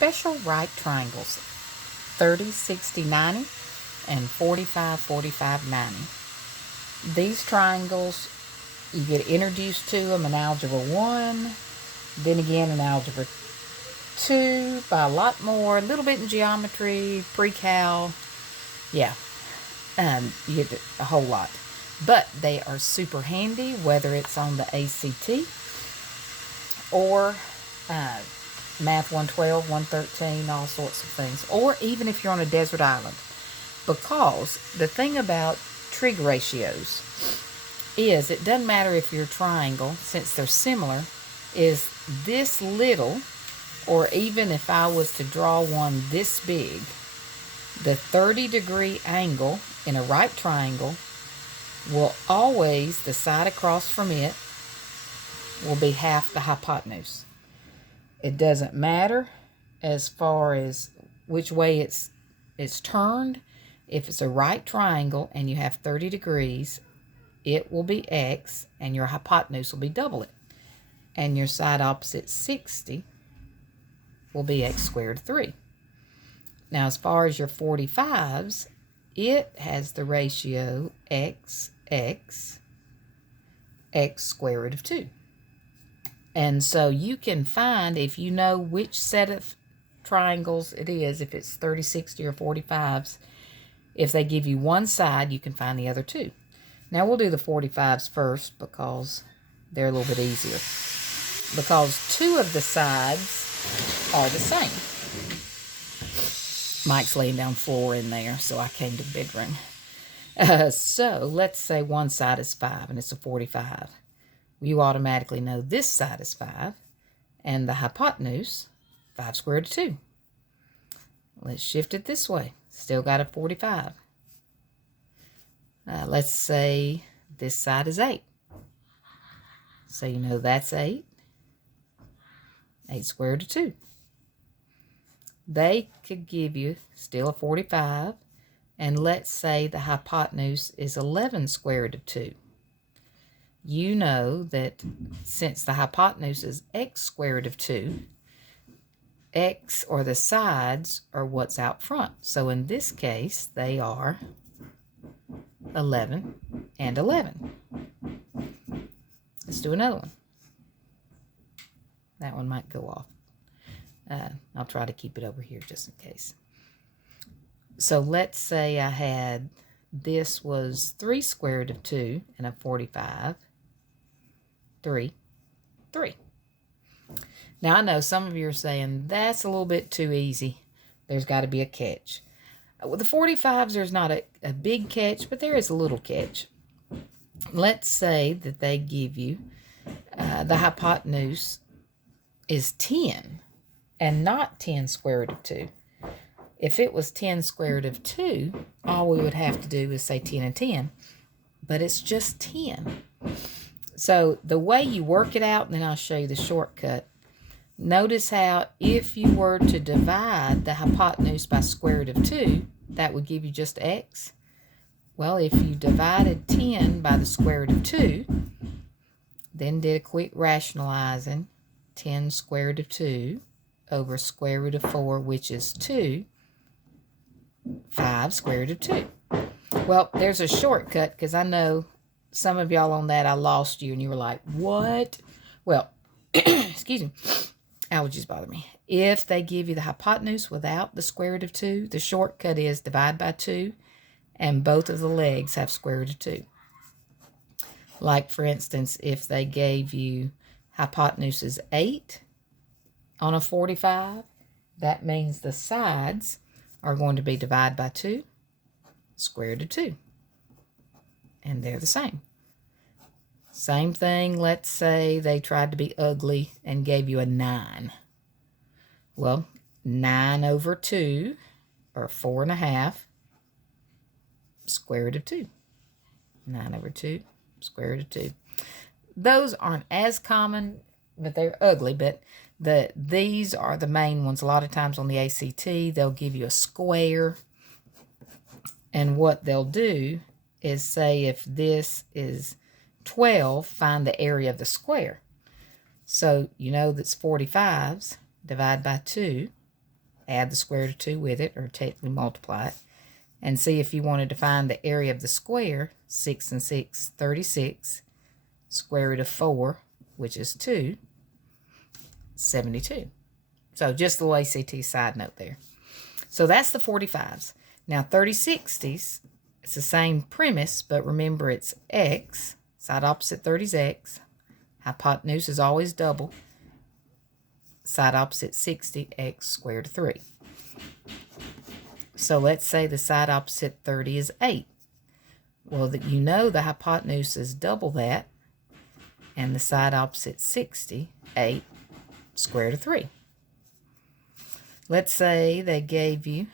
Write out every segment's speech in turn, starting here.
special right triangles, 30, 60, 90, and 45, 45, 90. These triangles, you get introduced to them in Algebra 1, then again in Algebra 2, by a lot more, a little bit in geometry, pre-cal. Yeah, you get a whole lot. But they are super handy, whether it's on the ACT or Math 112, 113, all sorts of things. Or even if you're on a desert island. Because the thing about trig ratios is it doesn't matter if your triangle, since they're similar, is this little, or even if I was to draw one this big, the 30-degree angle in a right triangle will always, the side across from it, will be half the hypotenuse. It doesn't matter as far as which way it's turned. If it's a right triangle and you have 30 degrees, it will be x, and your hypotenuse will be double it. And your side opposite 60 will be x squared 3. Now, as far as your 45s, it has the ratio x square root of 2. And so you can find, if you know which set of triangles it is, if it's 30, 60, or 45s, if they give you one side, you can find the other two. Now we'll do the 45s first because they're a little bit easier. Because two of the sides are the same. Mike's laying down floor in there, so I came to the bedroom. So let's say one side is 5 and it's a 45. You automatically know this side is 5, and the hypotenuse, 5 squared of 2. Let's shift it this way. Still got a 45. Let's say this side is 8. So you know that's 8. 8 squared of 2. They could give you still a 45, and let's say the hypotenuse is 11 squared of 2. You know that since the hypotenuse is x squared of 2, x, or the sides, are what's out front. So in this case, they are 11 and 11. Let's do another one. That one might go off. I'll try to keep it over here just in case. So let's say I had, this was 3 squared of 2 and a 45. 3, 3. Now I know some of you are saying, that's a little bit too easy. There's got to be a catch. With the 45s, there's not a big catch, but there is a little catch. Let's say that they give you the hypotenuse is 10 and not 10 square root of 2. If it was 10 square root of 2, all we would have to do is say 10 and 10, but it's just 10. So the way you work it out, and then I'll show you the shortcut. Notice how if you were to divide the hypotenuse by square root of 2, that would give you just x. Well, if you divided 10 by the square root of 2, then did a quick rationalizing, 10 square root of 2 over square root of 4, which is 2, 5 square root of 2. Well, there's a shortcut, because I know some of y'all on that, I lost you, and you were like, what? Well, excuse me, allergies bother me. If they give you the hypotenuse without the square root of 2, the shortcut is divide by 2, and both of the legs have square root of 2. Like, for instance, if they gave you hypotenuse is 8 on a 45, that means the sides are going to be divide by 2, square root of 2. And they're the same. Same thing, let's say they tried to be ugly and gave you a 9. Well, 9 over 2, or 4.5, square root of 2. 9 over 2, square root of 2. Those aren't as common, but they're ugly, but these are the main ones. A lot of times on the ACT, they'll give you a square, and what they'll do is say if this is 12, find the area of the square. So you know that's 45s, divide by 2, add the square root of 2 with it, or technically multiply it, and see if you wanted to find the area of the square. 6 and 6, 36. Square root of 4, which is 2, 72. So just a little ACT side note there. So that's the 45s. Now 30/60s, it's the same premise, but remember it's x, side opposite 30 is x, hypotenuse is always double, side opposite 60, x square root of 3. So let's say the side opposite 30 is 8. Well, you know the hypotenuse is double that, and the side opposite 60, 8, square root of 3. Let's say they gave you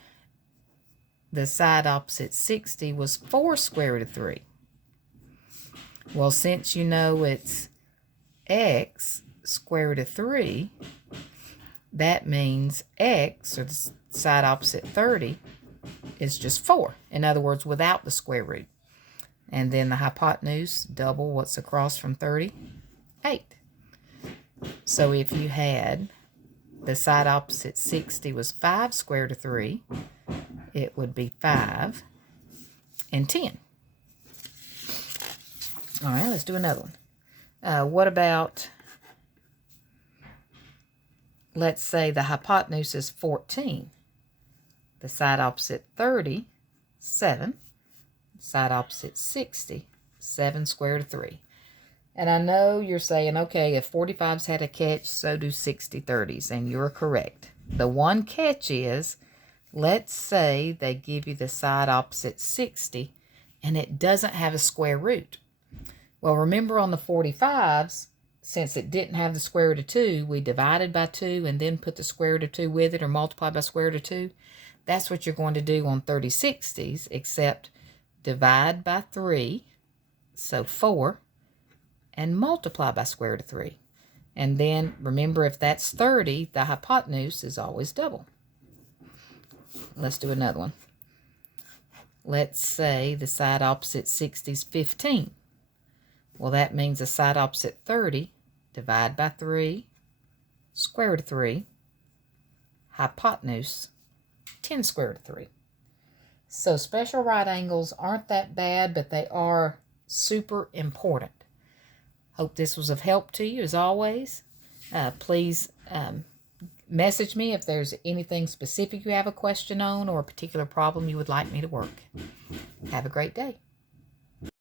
the side opposite 60 was 4 square root of 3. Well, since you know it's x square root of 3, that means x, or the side opposite 30, is just 4. In other words, without the square root. And then the hypotenuse, double what's across from 30, 8. So if you had the side opposite 60 was 5 square root of 3, it would be 5 and 10. All right, let's do another one. What about, let's say the hypotenuse is 14. The side opposite 30, 7. Side opposite 60, 7 square root of 3. And I know you're saying, okay, if 45s had a catch, so do 60/30s, and you're correct. The one catch is, let's say they give you the side opposite 60, and it doesn't have a square root. Well, remember on the 45s, since it didn't have the square root of 2, we divided by 2 and then put the square root of 2 with it, or multiply by square root of 2. That's what you're going to do on 30/60s, except divide by 3, so 4, and multiply by square root of 3. And then remember, if that's 30, the hypotenuse is always double. Let's do another one. Let's say the side opposite 60 is 15. Well, that means the side opposite 30, divide by 3, square root of 3, hypotenuse, 10 square root of 3. So special right angles aren't that bad, but they are super important. Hope this was of help to you, as always. Please message me if there's anything specific you have a question on, or a particular problem you would like me to work. Have a great day.